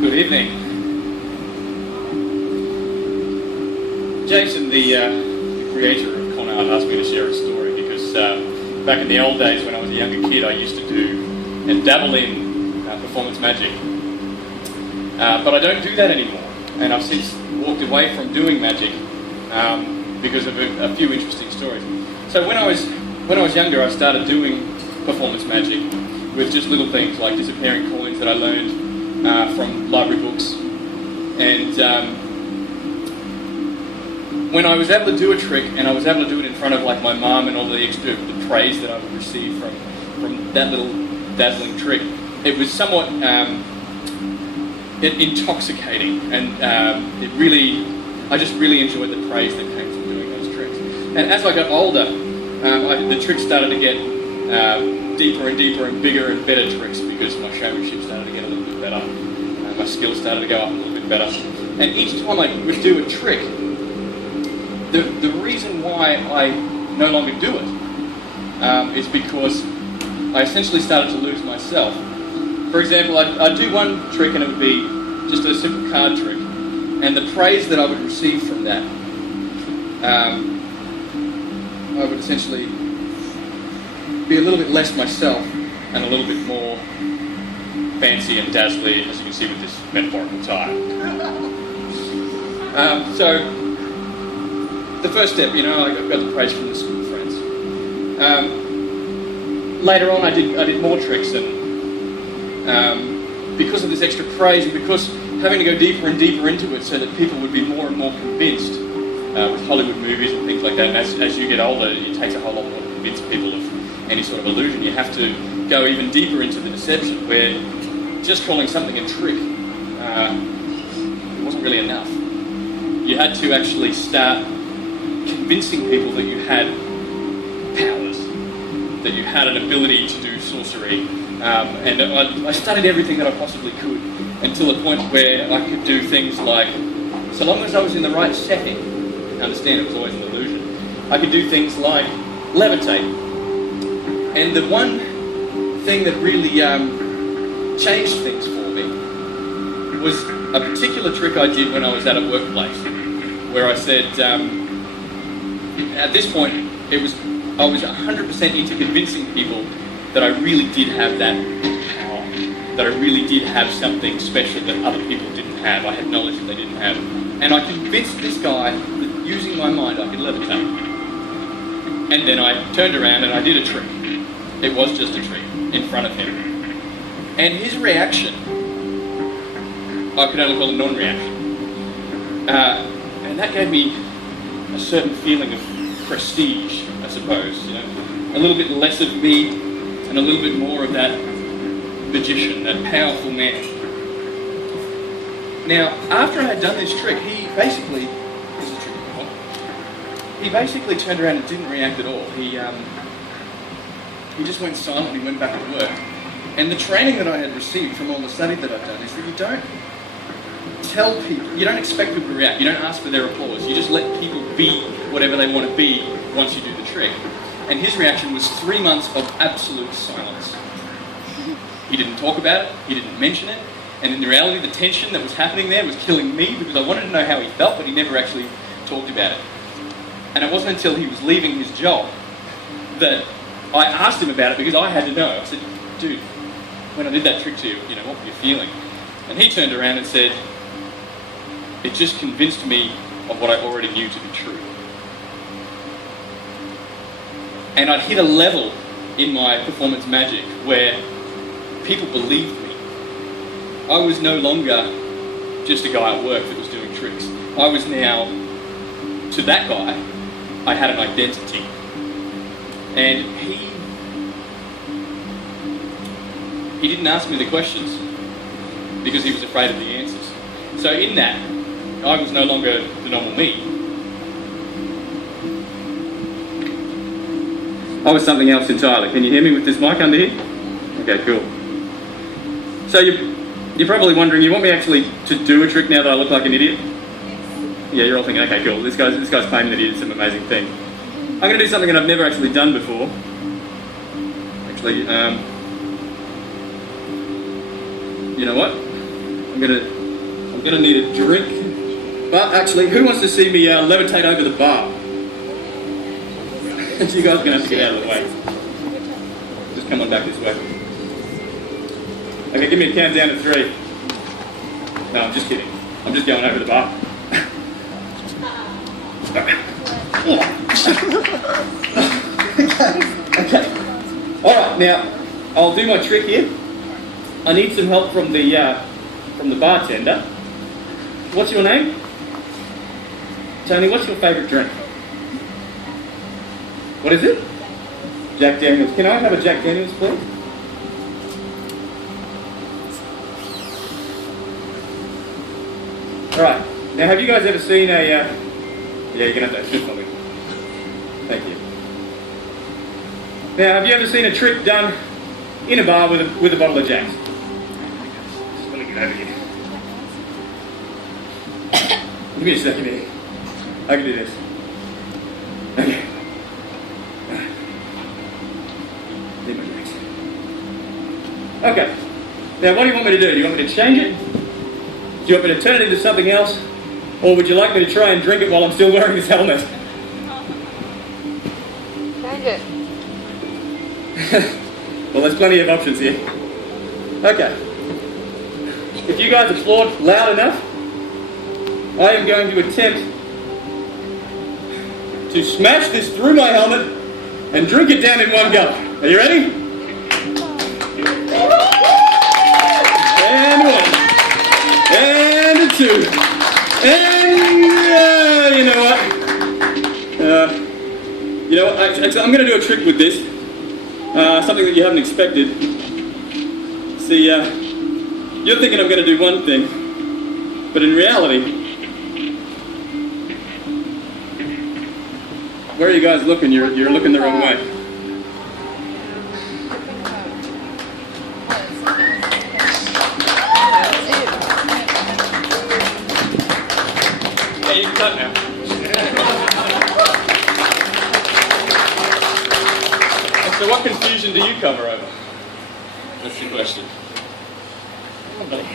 Good evening. Jason, the creator of Conart, asked me to share a story because back in the old days when I was a younger kid, I used to do and dabble in performance magic. But I don't do that anymore, and I've since walked away from doing magic because of a few interesting stories. So when I was younger, I started doing performance magic with just little things like disappearing coins that I learned from library books. And when I was able to do a trick, and I was able to do it in front of like my mum and all the praise that I would receive from that little dazzling trick, it was somewhat intoxicating, and I just really enjoyed the praise that came from doing those tricks. And as I got older, the tricks started to get deeper and deeper and bigger and better tricks because my showmanship started to get a little bit better. My skills started to go up a little bit better. And each time I would do a trick, the reason why I no longer do it is because I essentially started to lose myself. For example, I'd do one trick and it would be just a simple card trick. And the praise that I would receive from that, I would essentially be a little bit less myself and a little bit more fancy and dazzly, as you can see with this metaphorical tie. So the first step, I got the praise from the school friends. Later on, I did more tricks, and because of this extra praise, and because having to go deeper and deeper into it, so that people would be more and more convinced with Hollywood movies and things like that. And as you get older, it takes a whole lot more to convince people of any sort of illusion. You have to go even deeper into the deception, where just calling something a trick wasn't really enough. You had to actually start convincing people that you had powers, that you had an ability to do sorcery. And I studied everything that I possibly could until a point where I could do things like, so long as I was in the right setting, understand it was always an illusion, I could do things like levitate. And the one thing that really changed things for me was a particular trick I did when I was at a workplace, where I said, at this point, I was 100% into convincing people that I really did have that power, that I really did have something special that other people didn't have. I had knowledge that they didn't have. And I convinced this guy that using my mind I could levitate. And then I turned around and I did a trick. It was just a trick in front of him. And his reaction, I could only call it non-reaction. And that gave me a certain feeling of prestige, I suppose. A little bit less of me and a little bit more of that magician, that powerful man. Now, after I had done this trick, he basically turned around and didn't react at all. He just went silent and he went back to work. And the training that I had received from all the study that I've done is that you don't tell people, you don't expect people to react, you don't ask for their applause, you just let people be whatever they want to be once you do the trick. And his reaction was 3 months of absolute silence. He didn't talk about it, he didn't mention it, and in reality the tension that was happening there was killing me because I wanted to know how he felt, but he never actually talked about it. And it wasn't until he was leaving his job that I asked him about it because I had to know. I said, dude, when I did that trick to you, what were you feeling? And he turned around and said, it just convinced me of what I already knew to be true. And I'd hit a level in my performance magic where people believed me. I was no longer just a guy at work that was doing tricks. I was now, to that guy, I had an identity. And he didn't ask me the questions because he was afraid of the answers. So in that, I was no longer the normal me. I was something else entirely. Can you hear me with this mic under here? Okay, cool. So you're probably wondering, you want me actually to do a trick now that I look like an idiot? Yeah, you're all thinking, okay, cool. This guy's claiming that he did some amazing thing. I'm going to do something that I've never actually done before. Actually, you know what? I'm gonna need a drink. But actually, who wants to see me levitate over the bar? You guys are gonna have to get out of the way. Just come on back this way. Okay, give me a countdown to 3. No, I'm just kidding. I'm just going over the bar. Okay. Alright, now, I'll do my trick here. I need some help from the bartender. What's your name? Tony, what's your favourite drink? What is it? Jack Daniels. Can I have a Jack Daniels, please? Alright, now have you guys ever seen a... Yeah, you're going to have to sit for me. Thank you. Now, have you ever seen a trick done in a bar with a bottle of Jack's? Just want to get over here. Give me a second here. I can do this. Okay. Need my Jack's. Okay. Now, what do you want me to do? Do you want me to change it? Do you want me to turn it into something else? Or would you like me to try and drink it while I'm still wearing this helmet? Change it. Well, there's plenty of options here. Okay. If you guys applaud loud enough, I am going to attempt to smash this through my helmet and drink it down in one gulp. Are you ready? And 1. And 2. And you know what? Actually, I'm going to do a trick with this. Something that you haven't expected. See, you're thinking I'm going to do one thing, but in reality, where are you guys looking? You're looking the wrong way. Yeah, you can cut now. So what confusion do you cover over? That's the question. Come on, buddy.